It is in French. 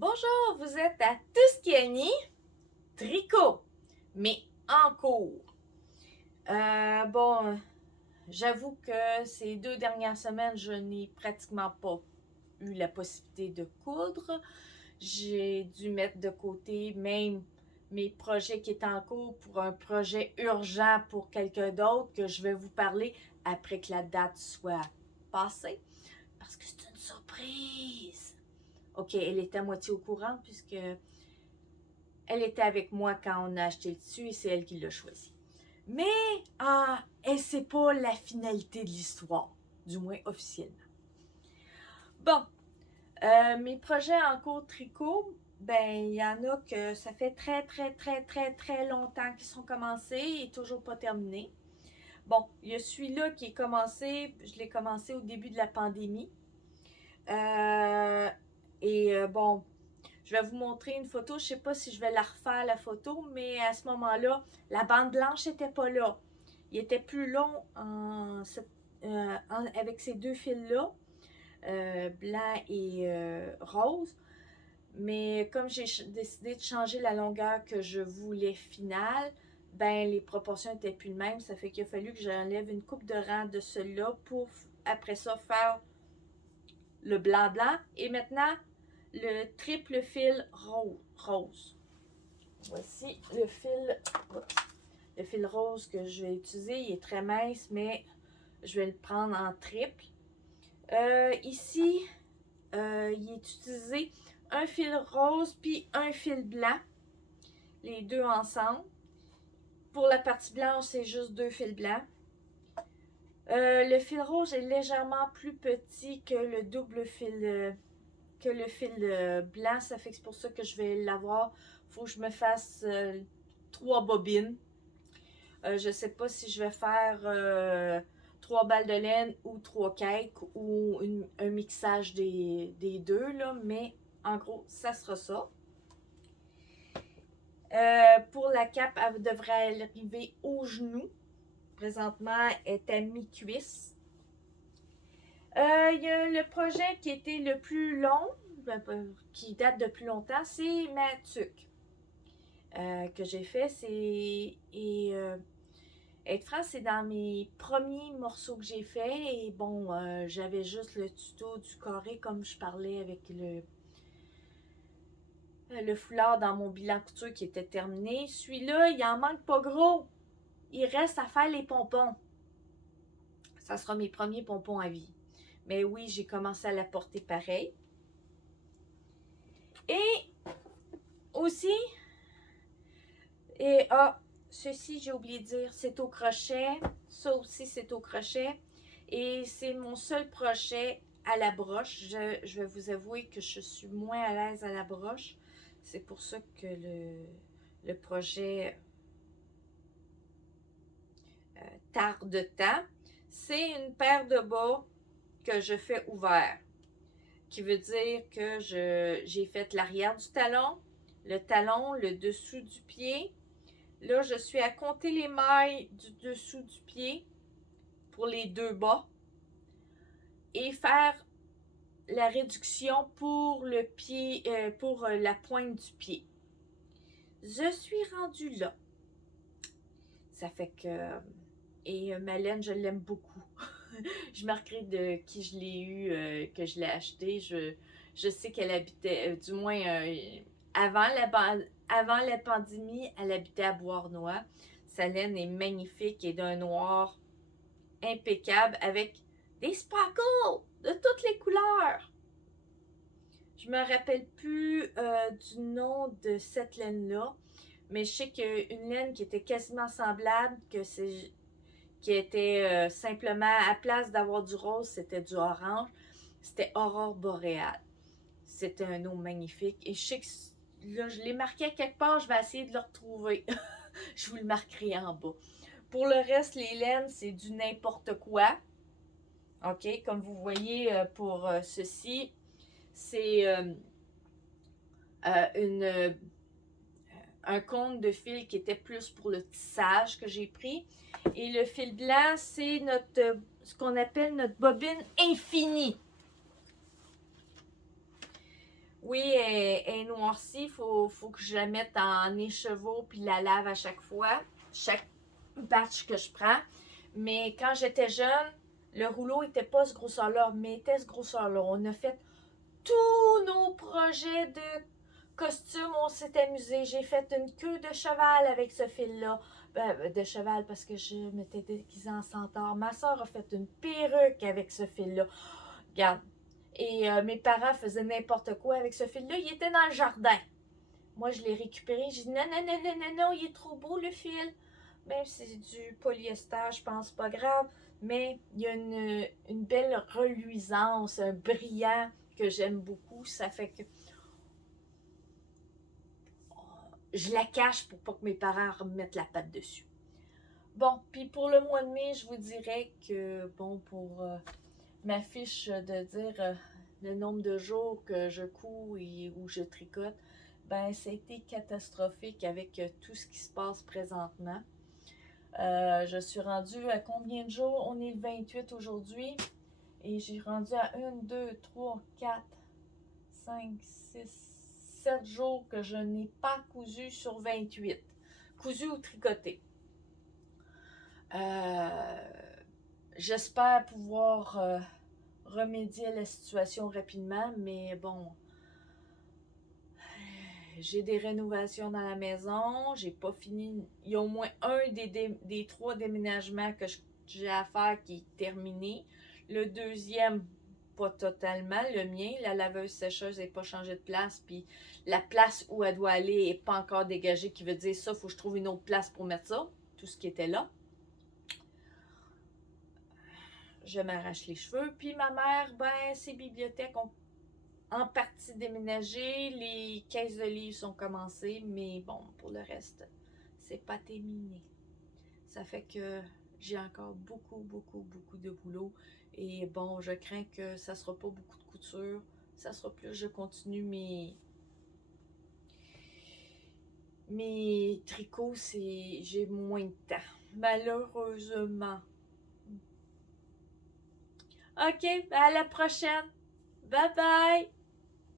Bonjour, vous êtes à Tuscany, tricot, mais en cours. J'avoue que ces 2 dernières semaines, je n'ai pratiquement pas eu la possibilité de coudre. J'ai dû mettre de côté même mes projets qui étaient en cours pour un projet urgent pour quelqu'un d'autre que je vais vous parler après que la date soit passée, parce que c'est une surprise. OK, elle était à moitié au courant puisque elle était avec moi quand on a acheté le tissu et c'est elle qui l'a choisi. Mais elle ne sait pas la finalité de l'histoire, du moins officiellement. Bon, mes projets en cours tricot, ben il y en a que ça fait très très très très très longtemps qu'ils sont commencés et toujours pas terminés. Bon, il y a celui-là qui est commencé, je l'ai commencé au début de la pandémie. Bon, je vais vous montrer une photo. Je ne sais pas si je vais la refaire, la photo, mais à ce moment-là, la bande blanche n'était pas là. Il était plus long avec ces deux fils-là, blanc et rose. Mais comme j'ai décidé de changer la longueur que je voulais finale, ben les proportions n'étaient plus de même. Ça fait qu'il a fallu que j'enlève une coupe de rang de celui-là pour après ça faire le blanc-blanc. Et maintenant, le triple fil rose. Voici le fil rose que je vais utiliser. Il est très mince, mais je vais le prendre en triple. Ici, il est utilisé un fil rose puis un fil blanc, les deux ensemble. Pour la partie blanche, c'est juste 2 fils blancs. Le fil rose est légèrement plus petit que le double fil que le fil blanc, ça fait que c'est pour ça que je vais l'avoir. Il faut que je me fasse 3 bobines. Je ne sais pas si je vais faire 3 balles de laine ou 3 cakes ou un mixage des deux, là, mais en gros, ça sera ça. Pour la cape, elle devrait arriver au genou. Présentement, elle est à mi-cuisse. Il y a le projet qui était le plus long, qui date de plus longtemps, c'est ma tuque que j'ai fait. Être franc, c'est dans mes premiers morceaux que j'ai fait. Et bon, j'avais juste le tuto du carré comme je parlais avec le foulard dans mon bilan couture qui était terminé. Celui-là, il en manque pas gros. Il reste à faire les pompons. Ça sera mes premiers pompons à vie. Mais oui, j'ai commencé à la porter pareil. Et aussi, ceci, j'ai oublié de dire, c'est au crochet. Ça aussi, c'est au crochet. Et c'est mon seul projet à la broche. Je vais vous avouer que je suis moins à l'aise à la broche. C'est pour ça que le projet tarde tant. C'est une paire de bas que je fais ouvert. Qui veut dire que j'ai fait l'arrière du talon, le dessous du pied. Là, je suis à compter les mailles du dessous du pied pour les deux bas et faire la réduction pour le pied, pour la pointe du pied. Je suis rendue là. Ça fait que... Et ma laine, je l'aime beaucoup. Je marquerai de qui je l'ai eu, que je l'ai acheté. Je sais qu'elle habitait, du moins avant la pandémie, elle habitait à Beauharnois. Sa laine est magnifique et d'un noir impeccable avec des sparkles de toutes les couleurs. Je me rappelle plus du nom de cette laine-là, mais je sais qu'une laine qui était quasiment semblable, qui était simplement, à place d'avoir du rose, c'était du orange. C'était Aurore boréale. C'était un eau magnifique. Et je sais que là, je l'ai marqué à quelque part, je vais essayer de le retrouver. Je vous le marquerai en bas. Pour le reste, les laines, c'est du n'importe quoi. OK, comme vous voyez pour ceci, c'est un cône de fil qui était plus pour le tissage que j'ai pris. Et le fil blanc, c'est ce qu'on appelle notre bobine infinie. Oui, elle est noircie. Faut que je la mette en écheveau puis la lave à chaque fois, chaque batch que je prends. Mais quand j'étais jeune, le rouleau était pas ce grosseur-là, mais était ce grosseur-là. On a fait tous nos projets de costumes, on s'est amusé. J'ai fait une queue de cheval avec ce fil-là. De cheval parce que je m'étais déguisée en centaure. Ma soeur a fait une perruque avec ce fil-là. Regarde. Et mes parents faisaient n'importe quoi avec ce fil-là. Il était dans le jardin. Moi, je l'ai récupéré. J'ai dit non, non, non, non, non, non, il est trop beau le fil. Même si c'est du polyester, je pense pas grave. Mais il y a une belle reluisance, un brillant que j'aime beaucoup. Ça fait que je la cache pour pas que mes parents remettent la patte dessus. Bon, puis pour le mois de mai, je vous dirais que, bon, pour ma fiche de dire le nombre de jours que je couds et où je tricote, ben, ça a été catastrophique avec tout ce qui se passe présentement. Je suis rendue à combien de jours? On est le 28 aujourd'hui. Et j'ai rendu à 1, 2, 3, 4, 5, 6, 7 jours que je n'ai pas cousu sur 28. Cousu ou tricoté. J'espère pouvoir remédier à la situation rapidement, mais bon, j'ai des rénovations dans la maison, j'ai pas fini. Il y a au moins un des 3 déménagements que j'ai à faire qui est terminé. Le deuxième, pas totalement. Le mien, la laveuse sécheuse n'est pas changée de place, puis la place où elle doit aller n'est pas encore dégagée, qui veut dire ça, il faut que je trouve une autre place pour mettre ça, tout ce qui était là. Je m'arrache les cheveux. Puis ma mère, ben, ses bibliothèques ont en partie déménagé. Les caisses de livres sont commencées, mais bon, pour le reste, c'est pas terminé. Ça fait que j'ai encore beaucoup, beaucoup, beaucoup de boulot. Et bon, je crains que ça sera pas beaucoup de couture. Ça sera plus, je continue mes tricots, j'ai moins de temps. Malheureusement. OK, à la prochaine. Bye bye!